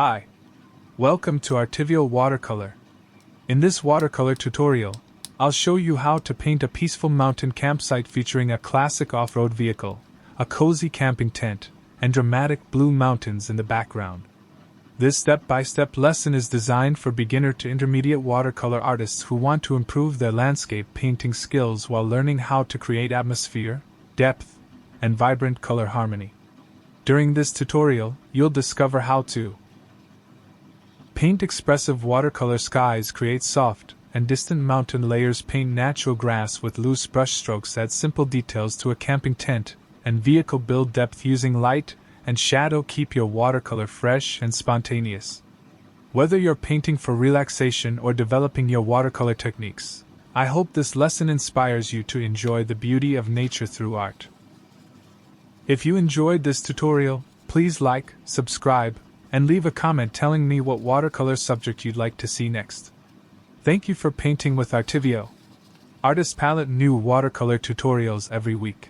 Hi. Welcome to Artivio Watercolor. In this watercolor tutorial, I'll show you how to paint a peaceful mountain campsite featuring a classic off-road vehicle, a cozy camping tent, and dramatic blue mountains in the background. This step-by-step lesson is designed for beginner to intermediate watercolor artists who want to improve their landscape painting skills while learning how to create atmosphere, depth, and vibrant color harmony. During this tutorial, you'll discover how to paint expressive watercolor skies, create soft and distant mountain layers, paint natural grass with loose brushstrokes, add simple details to a camping tent and vehicle, build depth using light and shadow, keep your watercolor fresh and spontaneous. Whether you're painting for relaxation or developing your watercolor techniques, I hope this lesson inspires you to enjoy the beauty of nature through art. If you enjoyed this tutorial, please like, subscribe, and leave a comment telling me what watercolor subject you'd like to see next. Thank you for painting with Artivio. Artist Palette, new watercolor tutorials every week.